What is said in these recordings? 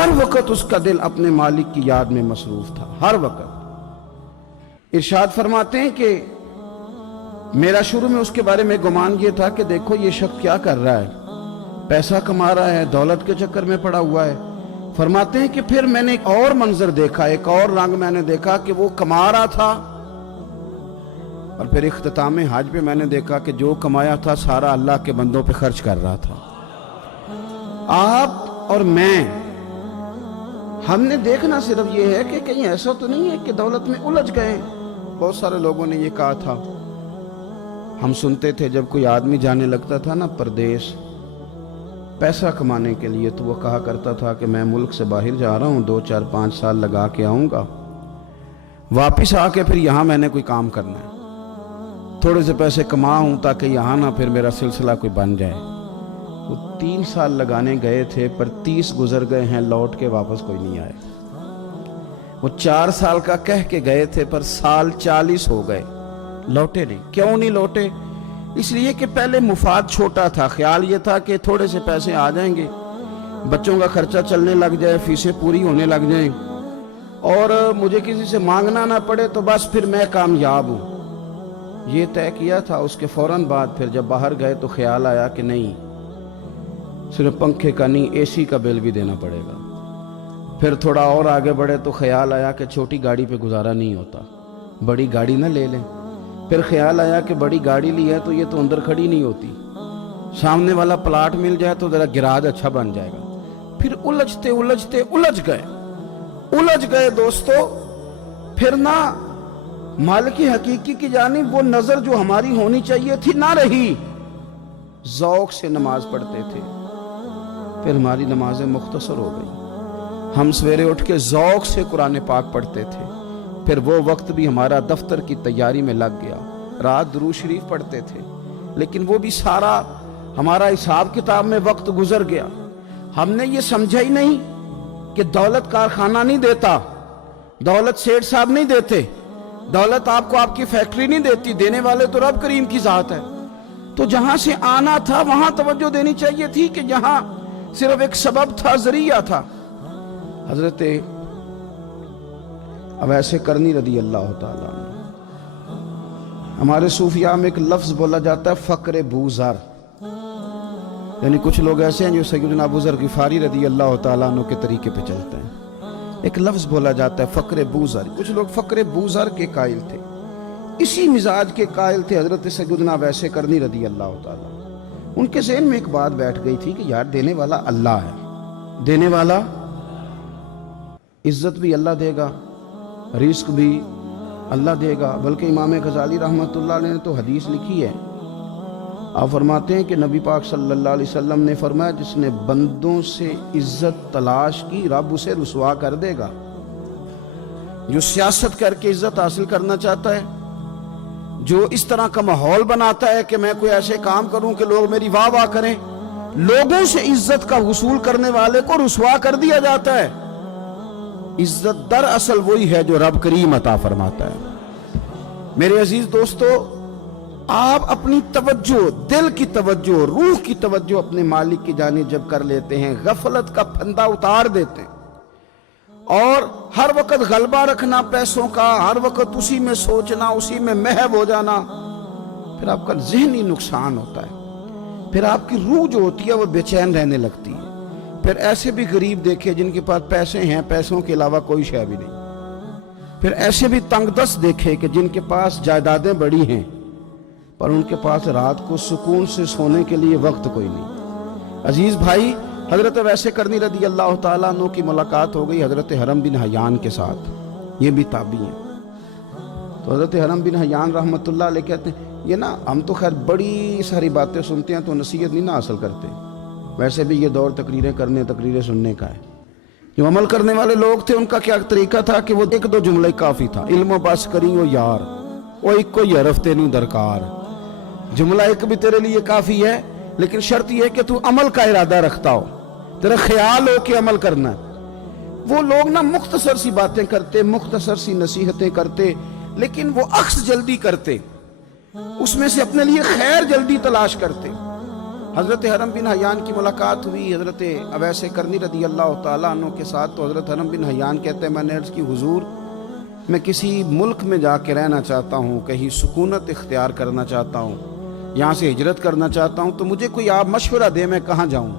ہر وقت اس کا دل اپنے مالک کی یاد میں مصروف تھا، ہر وقت۔ ارشاد فرماتے ہیں کہ میرا شروع میں اس کے بارے میں گمان یہ تھا کہ دیکھو یہ شخص کیا کر رہا ہے، پیسہ کما رہا ہے، دولت کے چکر میں پڑا ہوا ہے۔ فرماتے ہیں کہ پھر میں نے ایک اور منظر دیکھا، ایک اور رنگ میں نے دیکھا کہ وہ کما رہا تھا، اور پھر اختتام حج پہ میں نے دیکھا کہ جو کمایا تھا سارا اللہ کے بندوں پہ خرچ کر رہا تھا۔ آپ اور میں، ہم نے دیکھنا صرف یہ ہے کہ کہیں ایسا تو نہیں ہے کہ دولت میں الجھ گئے۔ بہت سارے لوگوں نے یہ کہا تھا، ہم سنتے تھے جب کوئی آدمی جانے لگتا تھا نا پردیس پیسہ کمانے کے لیے، تو وہ کہا کرتا تھا کہ میں ملک سے باہر جا رہا ہوں، 2 4 5 سال لگا کے آؤں گا، واپس آ کے پھر یہاں میں نے کوئی کام کرنا ہے، تھوڑے سے پیسے کماؤں تاکہ یہاں نہ پھر میرا سلسلہ کوئی بن جائے۔ وہ 3 سال لگانے گئے تھے پر 30 گزر گئے ہیں، لوٹ کے واپس کوئی نہیں آئے۔ وہ 4 سال کا کہہ کے گئے تھے پر سال 40 ہو گئے، لوٹے نہیں۔ کیوں نہیں لوٹے؟ اس لیے کہ پہلے مفاد چھوٹا تھا، خیال یہ تھا کہ تھوڑے سے پیسے آ جائیں گے، بچوں کا خرچہ چلنے لگ جائے، فیسیں پوری ہونے لگ جائیں، اور مجھے کسی سے مانگنا نہ پڑے، تو بس پھر میں کامیاب ہوں۔ یہ طے کیا تھا۔ اس کے فوراً بعد پھر جب باہر گئے تو خیال آیا کہ نہیں، صرف پنکھے کا نہیں، اے سی کا بل بھی دینا پڑے گا۔ پھر تھوڑا اور آگے بڑھے تو خیال آیا کہ چھوٹی گاڑی پہ گزارا نہیں ہوتا، بڑی گاڑی نہ لے لیں۔ پھر خیال آیا کہ بڑی گاڑی لی ہے تو یہ تو اندر کھڑی نہیں ہوتی، سامنے والا پلاٹ مل جائے تو ذرا گراج اچھا بن جائے گا۔ پھر الجھ گئے دوستو۔ پھر نہ مالک حقیقی کی جانب وہ نظر جو ہماری ہونی چاہیے تھی نہ رہی۔ ذوق سے نماز پڑھتے تھے، پھر ہماری نمازیں مختصر ہو گئی۔ ہم سویرے اٹھ کے ذوق سے قرآن پاک پڑھتے تھے، پھر وہ وقت بھی ہمارا دفتر کی تیاری میں لگ گیا۔ رات درود شریف پڑھتے تھے، لیکن وہ بھی سارا ہمارا حساب کتاب میں وقت گزر گیا۔ ہم نے یہ سمجھا ہی نہیں کہ دولت کارخانہ نہیں دیتا، دولت سیٹھ صاحب نہیں دیتے، دولت آپ کو آپ کی فیکٹری نہیں دیتی، دینے والے تو رب کریم کی ذات ہے۔ تو جہاں سے آنا تھا وہاں توجہ دینی چاہیے تھی کہ جہاں صرف ایک سبب تھا، ذریعہ تھا۔ حضرت اویس کرنی رضی اللہ تعالیٰ عنہ، ہمارے صوفیاء میں ایک لفظ بولا جاتا ہے فقر بوزر، یعنی کچھ لوگ ایسے ہیں جو سیدنا ابو ذر غفاری رضی اللہ تعالیٰ عنہ کے طریقے پہ چلتے ہیں۔ ایک لفظ بولا جاتا ہے فقر بوزر، کچھ لوگ فقر بوزر کے قائل تھے، اسی مزاج کے قائل تھے حضرت سیدنا اویس کرنی رضی اللہ تعالیٰ۔ ان کے ذہن میں ایک بات بیٹھ گئی تھی کہ یار دینے والا اللہ ہے، دینے والا، عزت بھی اللہ دے گا، رزق بھی اللہ دے گا۔ بلکہ امام غزالی رحمۃ اللہ علیہ نے تو حدیث لکھی ہے، آپ فرماتے ہیں کہ نبی پاک صلی اللہ علیہ وسلم نے فرمایا جس نے بندوں سے عزت تلاش کی رب اسے رسوا کر دے گا۔ جو سیاست کر کے عزت حاصل کرنا چاہتا ہے، جو اس طرح کا ماحول بناتا ہے کہ میں کوئی ایسے کام کروں کہ لوگ میری واہ واہ کریں، لوگوں سے عزت کا حصول کرنے والے کو رسوا کر دیا جاتا ہے۔ عزت در اصل وہی ہے جو رب کریم عطا فرماتا ہے۔ میرے عزیز دوستو، آپ اپنی توجہ، دل کی توجہ، روح کی توجہ اپنے مالک کی جانب جب کر لیتے ہیں، غفلت کا پھندا اتار دیتے ہیں، اور ہر وقت غلبہ رکھنا پیسوں کا، ہر وقت اسی میں سوچنا، اسی میں محو ہو جانا، پھر آپ کا ذہنی نقصان ہوتا ہے۔ پھر آپ کی روح جو ہوتی ہے وہ بے چین رہنے لگتی ہے۔ پھر ایسے بھی غریب دیکھے جن کے پاس پیسے ہیں، پیسوں کے علاوہ کوئی شے بھی نہیں۔ پھر ایسے بھی تنگ دست دیکھے کہ جن کے پاس جائیدادیں بڑی ہیں پر ان کے پاس رات کو سکون سے سونے کے لیے وقت کوئی نہیں۔ عزیز بھائی، حضرت اویس کرنی رضی اللہ تعالیٰ عنہ کی ملاقات ہو گئی حضرت حرم بن حیان کے ساتھ، یہ بھی تابعی ہیں۔ تو حضرت حرم بن حیان رحمۃ اللہ علیہ کہتے ہیں یہ نا ہم تو خیر بڑی ساری باتیں سنتے ہیں تو نصیحت نہیں نہ حاصل کرتے، ویسے بھی یہ دور تقریریں کرنے، تقریریں سننے کا ہے۔ جو عمل کرنے والے لوگ تھے ان کا کیا طریقہ تھا کہ وہ 1-2 جملے کافی تھا، علم و بس کری ہو یار، وہ ایک کوئی حرف تینوں درکار، جملہ ایک بھی تیرے لیے کافی ہے، لیکن شرط یہ ہے کہ تو عمل کا ارادہ رکھتا ہو، تیرا خیال ہو کہ عمل کرنا ہے۔ وہ لوگ نا مختصر سی باتیں کرتے، مختصر سی نصیحتیں کرتے، لیکن وہ عکس جلدی کرتے، اس میں سے اپنے لیے خیر جلدی تلاش کرتے۔ حضرت حرم بن حیان کی ملاقات ہوئی حضرت اویس کرنی رضی اللہ تعالیٰ عنہ کے ساتھ، تو حضرت حرم بن حیان کہتے ہیں میں نے عرض کی حضور میں کسی ملک میں جا کے رہنا چاہتا ہوں، کہیں سکونت اختیار کرنا چاہتا ہوں، یہاں سے ہجرت کرنا چاہتا ہوں، تو مجھے کوئی آپ مشورہ دیں میں کہاں جاؤں؟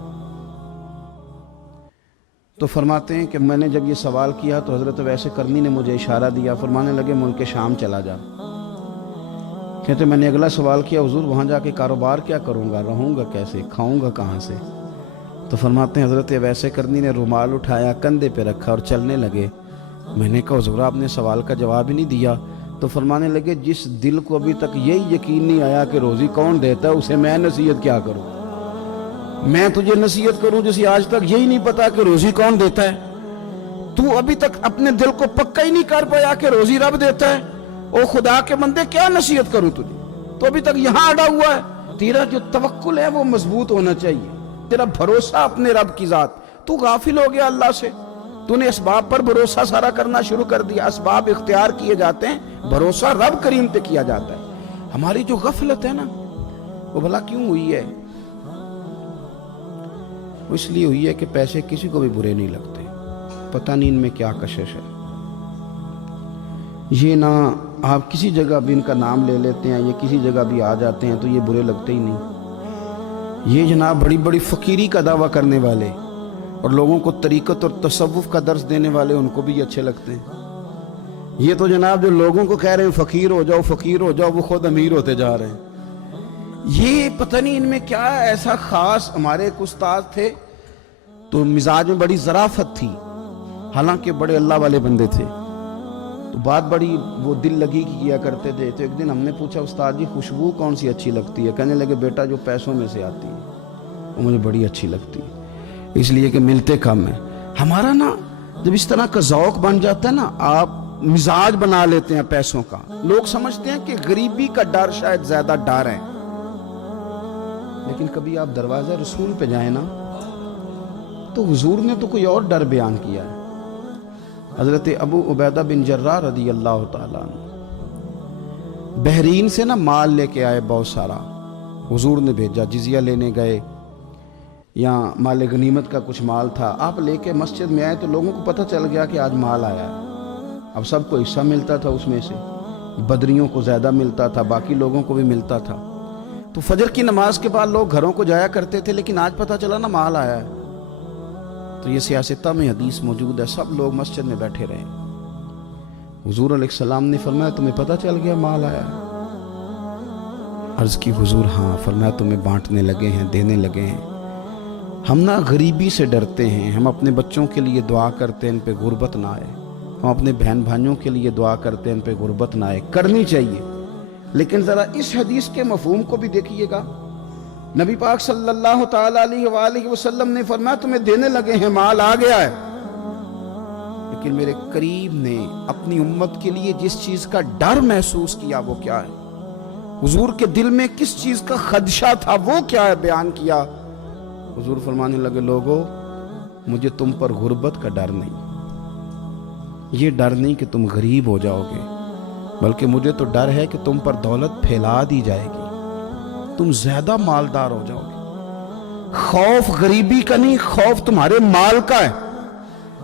تو فرماتے ہیں کہ میں نے جب یہ سوال کیا تو حضرت اویس کرنی نے مجھے اشارہ دیا، فرمانے لگے ملک شام چلا جا۔ کہتے میں نے اگلا سوال کیا حضور وہاں جا کے کاروبار کیا کروں گا، رہوں گا کیسے، کھاؤں گا کہاں سے؟ تو فرماتے ہیں حضرت اویس کرنی نے رومال اٹھایا، کندھے پہ رکھا اور چلنے لگے۔ میں نے کہا حضور آپ نے سوال کا جواب ہی نہیں دیا۔ تو فرمانے لگے جس دل کو ابھی تک یہی یقین نہیں آیا کہ روزی کون دیتا ہے اسے میں نصیحت کیا کروں؟ میں تجھے نصیحت کروں جسے آج تک یہی نہیں پتا کہ روزی کون دیتا ہے؟ تو ابھی تک اپنے دل کو پکا ہی نہیں کر پایا کہ روزی رب دیتا ہے؟ او خدا کے بندے کیا نصیحت کروں تجھے؟ تو ابھی تک یہاں اڑا ہوا ہے۔ تیرا جو توکل ہے وہ مضبوط ہونا چاہیے، تیرا بھروسہ اپنے رب کی ذات۔ تو غافل ہو گیا اللہ سے، تو نے اسباب پر بھروسہ سارا کرنا شروع کر دیا۔ اسباب اختیار کیے جاتے ہیں، بھروسہ رب کریم پہ کیا جاتا ہے۔ ہماری جو غفلت ہے نا وہ بھلا کیوں ہوئی ہے؟ وہ اس لیے ہوئی ہے کہ پیسے کسی کو بھی برے نہیں لگتے، پتہ نہیں ان میں کیا کشش ہے۔ یہ نہ آپ کسی جگہ بھی ان کا نام لے لیتے ہیں، یہ کسی جگہ بھی آ جاتے ہیں تو یہ برے لگتے ہی نہیں۔ یہ جناب بڑی بڑی فقیری کا دعویٰ کرنے والے اور لوگوں کو طریقت اور تصوف کا درس دینے والے ان کو بھی اچھے لگتے ہیں۔ یہ تو جناب جو لوگوں کو کہہ رہے ہیں فقیر ہو جاؤ فقیر ہو جاؤ، وہ خود امیر ہوتے جا رہے ہیں۔ یہ پتہ نہیں ان میں کیا ایسا خاص۔ ہمارے ایک استاد تھے تو مزاج میں بڑی ظرافت تھی، حالانکہ بڑے اللہ والے بندے تھے، تو بات بڑی وہ دل لگی کیا کرتے تھے۔ تو ایک دن ہم نے پوچھا استاد جی خوشبو کون سی اچھی لگتی ہے؟ کہنے لگے بیٹا جو پیسوں میں سے آتی ہے وہ مجھے بڑی اچھی لگتی ہے، اس لیے کہ ملتے کم ہیں۔ ہمارا نا جب اس طرح کا ذوق بن جاتا ہے نا، آپ مزاج بنا لیتے ہیں پیسوں کا۔ لوگ سمجھتے ہیں کہ غریبی کا ڈر شاید زیادہ ڈر ہے، لیکن کبھی آپ دروازہ رسول پہ جائیں نا تو حضور نے تو کوئی اور ڈر بیان کیا ہے۔ حضرت ابو عبیدہ بن جراح رضی اللہ تعالیٰ عنہ بحرین سے نا مال لے کے آئے بہت سارا، حضور نے بھیجا، جزیہ لینے گئے یا مال غنیمت کا کچھ مال تھا، آپ لے کے مسجد میں آئے تو لوگوں کو پتہ چل گیا کہ آج مال آیا ہے۔ اب سب کو حصہ ملتا تھا، اس میں سے بدریوں کو زیادہ ملتا تھا، باقی لوگوں کو بھی ملتا تھا۔ تو فجر کی نماز کے بعد لوگ گھروں کو جایا کرتے تھے، لیکن آج پتہ چلا نا مال آیا ہے، تو یہ سیاستہ میں حدیث موجود ہے، سب لوگ مسجد میں بیٹھے رہے۔ حضور علیہ السلام نے فرمایا تمہیں پتہ چل گیا مال آیا ہے؟ عرض کی حضور ہاں۔ فرمایا تمہیں بانٹنے لگے ہیں، دینے لگے ہیں۔ ہم نا غریبی سے ڈرتے ہیں، ہم اپنے بچوں کے لیے دعا کرتے ہیں ان پہ غربت نہ آئے، ہم اپنے بہن بھائیوں کے لیے دعا کرتے ہیں ان پہ غربت نہ آئے، کرنی چاہیے۔ لیکن ذرا اس حدیث کے مفہوم کو بھی دیکھیے گا۔ نبی پاک صلی اللہ تعالیٰ علیہ وآلہ وسلم نے فرمایا تمہیں دینے لگے ہیں، مال آ گیا ہے، لیکن میرے قریب نے اپنی امت کے لیے جس چیز کا ڈر محسوس کیا وہ کیا ہے؟ حضور کے دل میں کس چیز کا خدشہ تھا وہ کیا ہے بیان کیا۔ حضور فرمانے لگے لوگو مجھے تم پر غربت کا ڈر نہیں، یہ ڈر نہیں کہ تم غریب ہو جاؤ گے، بلکہ مجھے تو ڈر ہے کہ تم پر دولت پھیلا دی جائے گی، تم زیادہ مالدار ہو جاؤ گے۔ خوف غریبی کا نہیں، خوف تمہارے مال کا ہے۔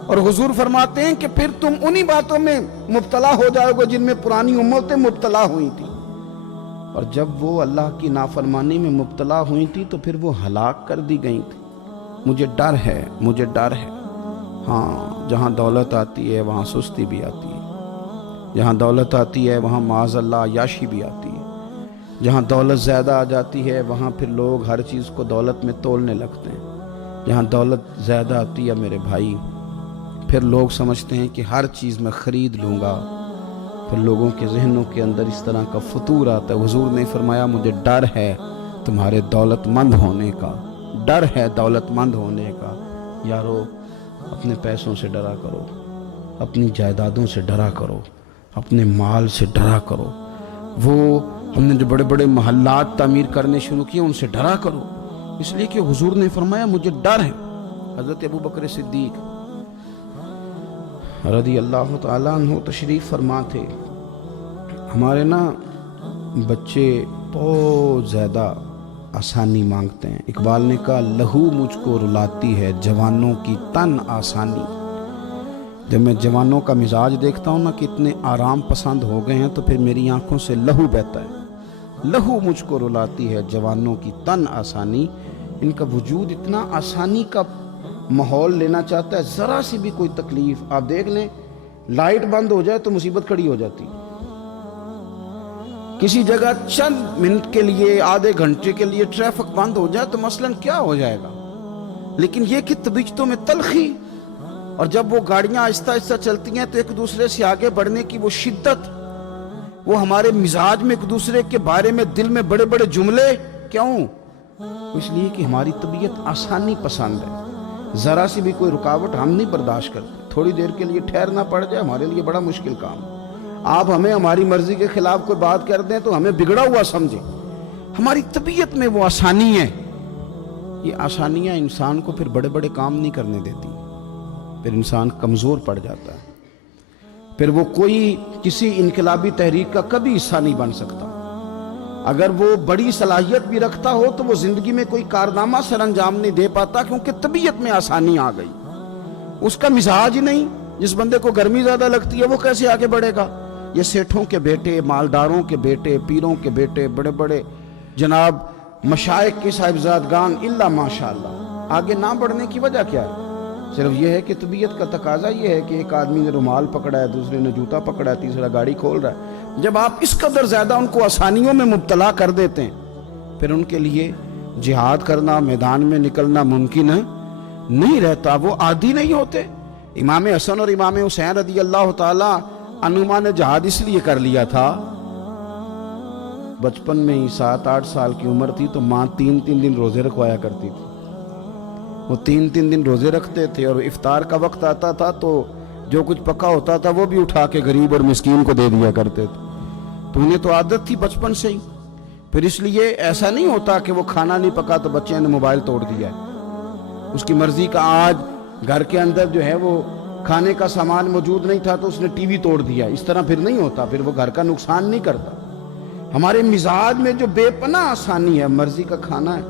اور حضور فرماتے ہیں کہ پھر تم انہی باتوں میں مبتلا ہو جاؤ گے جن میں پرانی امتیں مبتلا ہوئی تھی، اور جب وہ اللہ کی نافرمانی میں مبتلا ہوئی تھی تو پھر وہ ہلاک کر دی گئی تھی۔ مجھے ڈر ہے، مجھے ڈر ہے۔ ہاں جہاں دولت آتی ہے وہاں سستی بھی آتی ہے، جہاں دولت آتی ہے وہاں معاذ اللہ عیاشی بھی آتی ہے، جہاں دولت زیادہ آ جاتی ہے وہاں پھر لوگ ہر چیز کو دولت میں تولنے لگتے ہیں۔ جہاں دولت زیادہ آتی ہے میرے بھائی پھر لوگ سمجھتے ہیں کہ ہر چیز میں خرید لوں گا، پھر لوگوں کے ذہنوں کے اندر اس طرح کا فطور آتا ہے۔ حضور نے فرمایا مجھے ڈر ہے تمہارے دولت مند ہونے کا، ڈر ہے دولت مند ہونے کا۔ یارو اپنے پیسوں سے ڈرا کرو، اپنی جائیدادوں سے ڈرا کرو، اپنے مال سے ڈرا کرو۔ وہ ہم نے جو بڑے بڑے محلات تعمیر کرنے شروع کیے ان سے ڈرا کرو، اس لیے کہ حضور نے فرمایا مجھے ڈر ہے۔ حضرت ابو بکر صدیق رضی اللہ تعالیٰ عنہ تشریف فرما تھے۔ ہمارے نا بچے بہت زیادہ آسانی مانگتے ہیں۔ اقبال نے کہا لہو مجھ کو رلاتی ہے جوانوں کی تن آسانی۔ جب میں جوانوں کا مزاج دیکھتا ہوں نا کہ اتنے آرام پسند ہو گئے ہیں تو پھر میری آنکھوں سے لہو بہتا ہے۔ لہو مجھ کو رلاتی ہے جوانوں کی تن آسانی۔ ان کا وجود اتنا آسانی کا ماحول لینا چاہتا ہے، ذرا سی بھی کوئی تکلیف آپ دیکھ لیں، لائٹ بند ہو جائے تو مصیبت کھڑی ہو جاتی، کسی جگہ چند منٹ کے لیے آدھے گھنٹے کے لیے ٹریفک بند ہو جائے تو مثلاً کیا ہو جائے گا، لیکن یہ کہ طبیعتوں میں تلخی، اور جب وہ گاڑیاں آہستہ آہستہ چلتی ہیں تو ایک دوسرے سے آگے بڑھنے کی وہ شدت، وہ ہمارے مزاج میں ایک دوسرے کے بارے میں دل میں بڑے بڑے جملے، کیوں؟ اس لیے کہ ہماری طبیعت آسانی پسند ہے، ذرا سی بھی کوئی رکاوٹ ہم نہیں برداشت کرتے، تھوڑی دیر کے لیے ٹھہرنا پڑ جائے ہمارے لیے بڑا مشکل کام۔ آپ ہمیں ہماری مرضی کے خلاف کوئی بات کر دیں تو ہمیں بگڑا ہوا سمجھیں، ہماری طبیعت میں وہ آسانی ہے۔ یہ آسانیاں انسان کو پھر بڑے بڑے کام نہیں کرنے دیتی، پھر انسان کمزور پڑ جاتا ہے، پھر وہ کوئی کسی انقلابی تحریک کا کبھی حصہ نہیں بن سکتا۔ اگر وہ بڑی صلاحیت بھی رکھتا ہو تو وہ زندگی میں کوئی کارنامہ سر انجام نہیں دے پاتا، کیونکہ طبیعت میں آسانی آ گئی، اس کا مزاج ہی نہیں۔ جس بندے کو گرمی زیادہ لگتی ہے وہ کیسے آگے بڑھے گا؟ یہ سیٹھوں کے بیٹے، مالداروں کے بیٹے، پیروں کے بیٹے، بڑے بڑے جناب مشائخ کے صاحبزادگان، الا ماشاءاللہ آگے نہ بڑھنے کی وجہ کیا ہے؟ صرف یہ ہے کہ طبیعت کا تقاضا یہ ہے کہ ایک آدمی نے رومال پکڑا ہے، دوسرے نے جوتا پکڑا ہے، تیسرا گاڑی کھول رہا ہے۔ جب آپ اس قدر زیادہ ان کو آسانیوں میں مبتلا کر دیتے ہیں، پھر ان کے لیے جہاد کرنا، میدان میں نکلنا ممکن نہیں رہتا، وہ عادی نہیں ہوتے۔ امام حسن اور امام حسین رضی اللہ تعالی عنہما نے جہاد اس لیے کر لیا تھا، بچپن میں ہی 7-8 سال کی عمر تھی تو ماں 3 دن روزے رکھوایا کرتی تھی، وہ 3 دن روزے رکھتے تھے، اور افطار کا وقت آتا تھا تو جو کچھ پکا ہوتا تھا وہ بھی اٹھا کے غریب اور مسکین کو دے دیا کرتے تھے۔ تو انہیں تو عادت تھی بچپن سے ہی، پھر اس لیے ایسا نہیں ہوتا کہ وہ کھانا نہیں پکا تو بچے نے موبائل توڑ دیا ہے، اس کی مرضی کا آج گھر کے اندر جو ہے وہ کھانے کا سامان موجود نہیں تھا تو اس نے ٹی وی توڑ دیا، اس طرح پھر نہیں ہوتا، پھر وہ گھر کا نقصان نہیں کرتا۔ ہمارے مزاج میں جو بے پناہ آسانی ہے، مرضی کا کھانا ہے،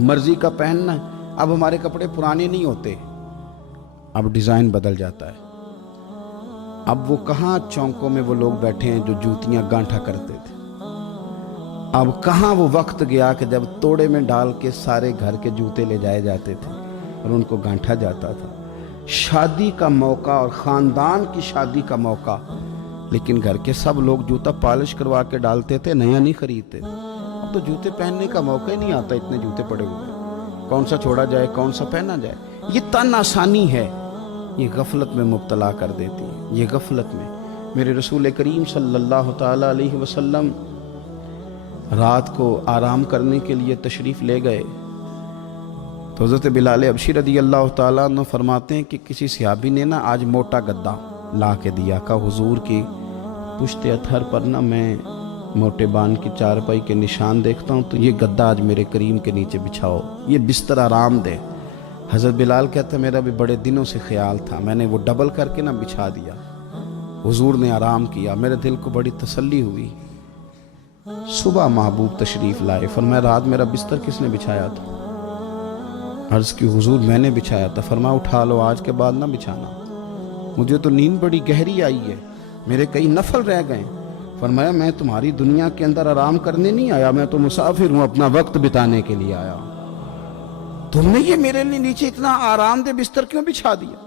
مرضی کا پہننا ہے۔ اب ہمارے کپڑے پرانے نہیں ہوتے، اب ڈیزائن بدل جاتا ہے۔ اب وہ کہاں چونکوں میں وہ لوگ بیٹھے ہیں جو جوتیاں گانٹھا کرتے تھے، اب کہاں وہ وقت گیا کہ جب توڑے میں ڈال کے سارے گھر کے جوتے لے جائے جاتے تھے اور ان کو گانٹھا جاتا تھا۔ شادی کا موقع اور خاندان کی شادی کا موقع، لیکن گھر کے سب لوگ جوتا پالش کروا کے ڈالتے تھے، نیا نہیں خریدتے۔ اب تو جوتے پہننے کا موقع ہی نہیں آتا، اتنے جوتے پڑے ہوئے، کون سا چھوڑا جائے، کون سا پہنا جائے۔ یہ تن آسانی ہے، یہ غفلت میں مبتلا کر دیتی ہے، یہ غفلت میں۔ میرے رسول کریم صلی اللہ تعالی علیہ وسلم رات کو آرام کرنے کے لیے تشریف لے گئے تو حضرت بلال حبشی رضی اللہ تعالیٰ عنہ فرماتے ہیں کہ کسی صحابی نے نا آج موٹا گدا لا کے دیا، کہا حضور کی پشت اطہر پر نا میں موٹے بان کی چارپائی کے نشان دیکھتا ہوں، تو یہ گدا آج میرے کریم کے نیچے بچھاؤ، یہ بستر آرام دے۔ حضرت بلال کہتے ہیں میرا بھی بڑے دنوں سے خیال تھا، میں نے وہ ڈبل کر کے نا بچھا دیا، حضور نے آرام کیا، میرے دل کو بڑی تسلی ہوئی۔ صبح محبوب تشریف لائے، فرمایا رات میرا بستر کس نے بچھایا تھا؟ عرض کی حضور میں نے بچھایا تھا۔ فرمایا اٹھا لو، آج کے بعد نہ بچھانا، مجھے تو نیند بڑی گہری آئی ہے، میرے کئی نفل رہ گئے۔ فرمایا میں تمہاری دنیا کے اندر آرام کرنے نہیں آیا، میں تو مسافر ہوں، اپنا وقت بتانے کے لیے آیا، تم نے یہ میرے لیے نیچے اتنا آرام دہ بستر کیوں بچھا دیا؟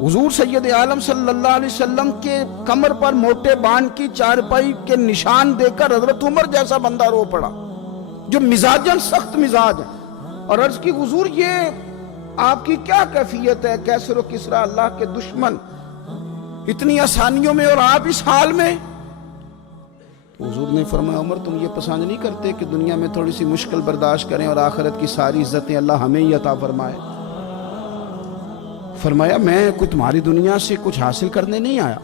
حضور سید عالم صلی اللہ علیہ وسلم کے کمر پر موٹے بان کی چارپائی کے نشان دے کر حضرت عمر جیسا بندہ رو پڑا جو مزاجن سخت مزاج ہے، اور عرض کی حضور یہ آپ کی کیا کیفیت ہے؟ کیسر و کسرا اللہ کے دشمن اتنی آسانیوں میں اور آپ اس حال میں؟ تو حضور نے فرمایا عمر تم یہ پسند نہیں کرتے کہ دنیا میں تھوڑی سی مشکل برداشت کریں اور آخرت کی ساری عزتیں اللہ ہمیں ہی عطا فرمائے؟ فرمایا میں کوئی تمہاری دنیا سے کچھ حاصل کرنے نہیں آیا۔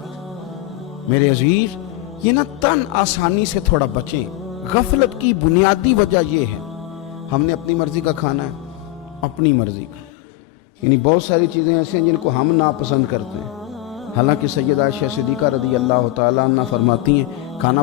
میرے عزیز یہ نا تن آسانی سے تھوڑا بچیں، غفلت کی بنیادی وجہ یہ ہے ہم نے اپنی مرضی کا کھانا ہے، اپنی مرضی کا، یعنی بہت ساری چیزیں ایسے ہیں جن کو ہم ناپسند کرتے ہیں، حالانکہ سیدہ عائشہ صدیقہ رضی اللہ تعالیٰ عنہ فرماتی ہیں کھانا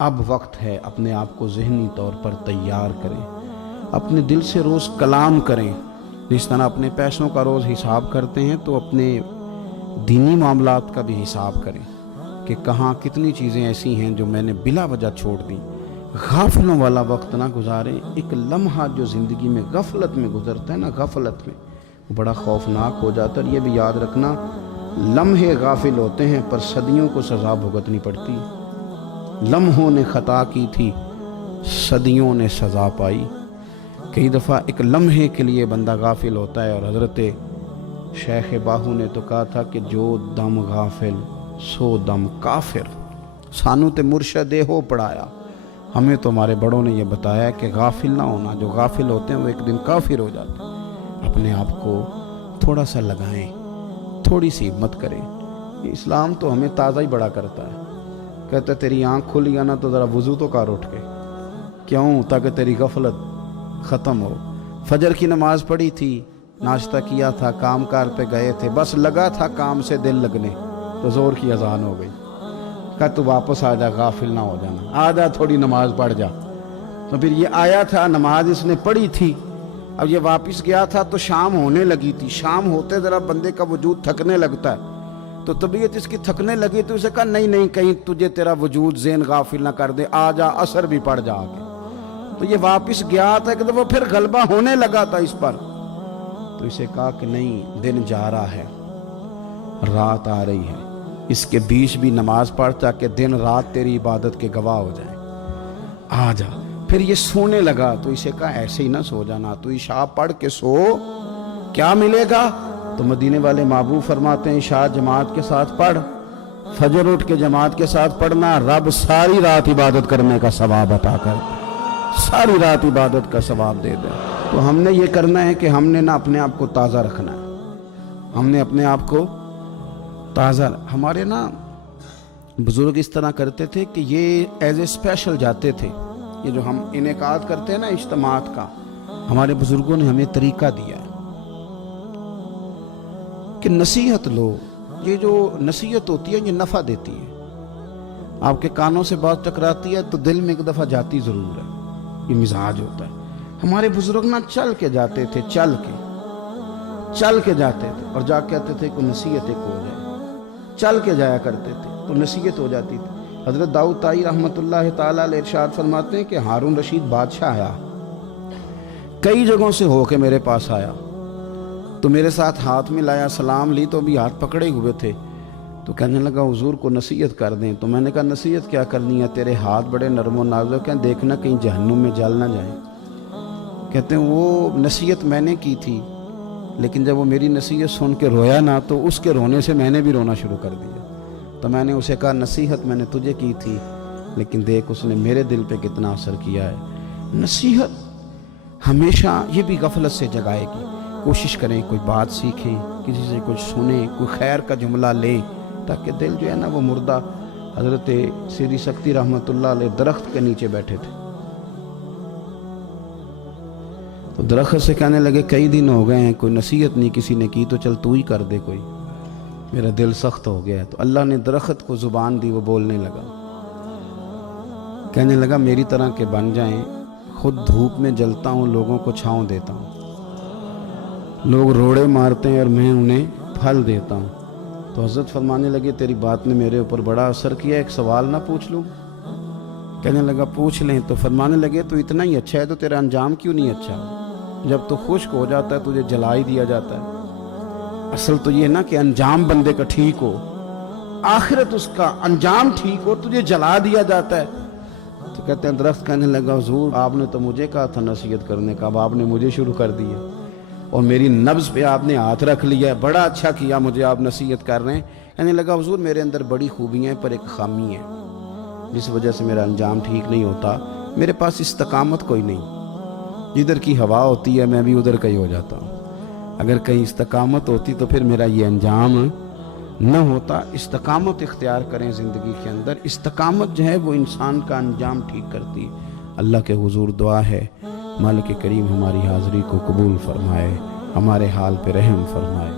اب وقت ہے اپنے آپ کو ذہنی طور پر تیار کریں، اپنے دل سے روز کلام کریں۔ جس طرح اپنے پیسوں کا روز حساب کرتے ہیں تو اپنے دینی معاملات کا بھی حساب کریں کہ کہاں کتنی چیزیں ایسی ہیں جو میں نے بلا وجہ چھوڑ دیں۔ غافلوں والا وقت نہ گزاریں۔ ایک لمحہ جو زندگی میں غفلت میں گزرتا ہے نا، غفلت میں، وہ بڑا خوفناک ہو جاتا ہے۔ یہ بھی یاد رکھنا، لمحے غافل ہوتے ہیں پر صدیوں کو سزا بھگتنی پڑتی۔ لمحوں نے خطا کی تھی، صدیوں نے سزا پائی۔ کئی دفعہ ایک لمحے کے لیے بندہ غافل ہوتا ہے، اور حضرت شیخ باہو نے تو کہا تھا کہ جو دم غافل سو دم کافر۔ سانو تے مرشد ہو پڑھایا، ہمیں تو ہمارے بڑوں نے یہ بتایا کہ غافل نہ ہونا۔ جو غافل ہوتے ہیں وہ ایک دن کافر ہو جاتے ہیں۔ اپنے آپ کو تھوڑا سا لگائیں، تھوڑی سی ہمت کریں۔ اسلام تو ہمیں تازہ ہی بڑا کرتا ہے، کہتا ہے تیری آنکھ کھل گیا نا تو ذرا وضو تو کر اٹھ کے، کیوں؟ تاکہ تیری غفلت ختم ہو۔ فجر کی نماز پڑھی تھی، ناشتہ کیا تھا، کام کار پہ گئے تھے، بس لگا تھا کام سے دل لگنے تو زور کی اذان ہو گئی، کہ تو واپس آ جا، غافل نہ ہو جانا، آ جا تھوڑی نماز پڑھ جا۔ تو پھر یہ آیا تھا، نماز اس نے پڑھی تھی، اب یہ واپس گیا تھا تو شام ہونے لگی تھی۔ شام ہوتے ذرا بندے کا وجود تھکنے لگتا ہے، تو طبیعت اس کی تھکنے لگی تو اسے کہا نہیں نہیں، کہیں تجھے تیرا وجود ذہن غافل نہ کر دے، آ جا، عصر بھی پڑھ جا آگے۔ تو یہ واپس گیا تھا کہ وہ پھر غلبہ ہونے لگا تھا اس پر، تو اسے کہا کہ نہیں، دن جا رہا ہے، رات آ رہی ہے، اس کے بیچ بھی نماز پڑھ تاکہ دن رات تیری عبادت کے گواہ ہو جائیں، آ جا۔ پھر یہ سونے لگا تو اسے کہا ایسے ہی نہ سو جانا، تو عشاء پڑھ کے سو، کیا ملے گا؟ تو مدینے والے محبوب فرماتے ہیں عشاء جماعت کے ساتھ پڑھ، فجر اٹھ کے جماعت کے ساتھ پڑھنا، رب ساری رات عبادت کرنے کا ثواب عطا کر، ساری رات عبادت کا ثواب دے دے۔ تو ہم نے یہ کرنا ہے کہ ہم نے نہ اپنے آپ کو تازہ رکھنا ہے، ہم نے اپنے آپ کو تازہ۔ ہمارے نا بزرگ اس طرح کرتے تھے کہ یہ ایز اے اسپیشل جاتے تھے، یہ جو ہم انعقاد کرتے ہیں نا اجتماعات کا، ہمارے بزرگوں نے ہمیں طریقہ دیا ہے کہ نصیحت لو۔ یہ جو نصیحت ہوتی ہے یہ نفع دیتی ہے۔ آپ کے کانوں سے بات ٹکراتی ہے تو دل میں ایک دفعہ جاتی ضرور ہے، یہ مزاج ہوتا ہے۔ ہمارے بزرگ نہ چل کے جاتے تھے، چل کے جاتے تھے، اور جا کہتے تھے کہ نصیحت ایک ہو جائے، چل کے جایا کرتے تھے تو نصیحت ہو جاتی تھی۔ حضرت داؤد طائی رحمۃ اللہ تعالیٰ علیہ ارشاد فرماتے ہیں کہ ہارون رشید بادشاہ آیا، کئی جگہوں سے ہو کے میرے پاس آیا، تو میرے ساتھ ہاتھ میں لایا، سلام لی تو بھی ہاتھ پکڑے ہوئے تھے، تو کہنے لگا حضور کو نصیحت کر دیں۔ تو میں نے کہا نصیحت کیا کرنی ہے، تیرے ہاتھ بڑے نرم و نازک ہیں، دیکھنا کہیں جہنم میں جل نہ جائیں۔ کہتے ہیں وہ نصیحت میں نے کی تھی، لیکن جب وہ میری نصیحت سن کے رویا نا تو اس کے رونے سے میں نے بھی رونا شروع کر دیا۔ تو میں نے اسے کہا نصیحت میں نے تجھے کی تھی، لیکن دیکھ اس نے میرے دل پہ کتنا اثر کیا ہے۔ نصیحت ہمیشہ یہ بھی غفلت سے جگائے گی۔ کوشش کریں کوئی بات سیکھیں، کسی سے کچھ سنیں، کوئی خیر کا جملہ لیں، تاکہ دل جو ہے نا وہ مردہ۔ حضرت سیدی سکتی رحمۃ اللہ علیہ درخت کے نیچے بیٹھے تھے، تو درخت سے کہنے لگے کئی دن ہو گئے ہیں کوئی نصیحت نہیں کسی نے کی، تو چل تو ہی کر دے کوئی، میرا دل سخت ہو گیا ہے۔ تو اللہ نے درخت کو زبان دی، وہ بولنے لگا، کہنے لگا میری طرح کے بن جائیں، خود دھوپ میں جلتا ہوں، لوگوں کو چھاؤں دیتا ہوں، لوگ روڑے مارتے ہیں اور میں انہیں پھل دیتا ہوں۔ تو حضرت فرمانے لگے تیری بات نے میرے اوپر بڑا اثر کیا، ایک سوال نہ پوچھ لوں؟ کہنے لگا پوچھ لیں۔ تو فرمانے لگے تو اتنا ہی اچھا ہے تو تیرا انجام کیوں نہیں اچھا؟ جب تو خشک ہو جاتا ہے تجھے جلا ہی دیا جاتا ہے۔ اصل تو یہ نا کہ انجام بندے کا ٹھیک ہو، آخرت اس کا انجام ٹھیک ہو، تجھے جلا دیا جاتا ہے۔ تو کہتے ہیں درخت کہنے لگا حضور آپ نے تو مجھے کہا تھا نصیحت کرنے کا، اب آپ نے مجھے شروع کر دی ہے، اور میری نبض پہ آپ نے ہاتھ رکھ لیا ہے، بڑا اچھا کیا مجھے آپ نصیحت کر رہے ہیں۔ کہنے لگا حضور میرے اندر بڑی خوبیاں ہیں پر ایک خامی ہے، جس وجہ سے میرا انجام ٹھیک نہیں ہوتا، میرے پاس استقامت کوئی نہیں، جدھر کی ہوا ہوتی ہے میں بھی ادھر کا ہی ہو جاتا ہوں۔ اگر کہیں استقامت ہوتی تو پھر میرا یہ انجام نہ ہوتا۔ استقامت اختیار کریں زندگی کے اندر، استقامت جو ہے وہ انسان کا انجام ٹھیک کرتی ہے۔ اللہ کے حضور دعا ہے مالک کریم ہماری حاضری کو قبول فرمائے، ہمارے حال پہ رحم فرمائے۔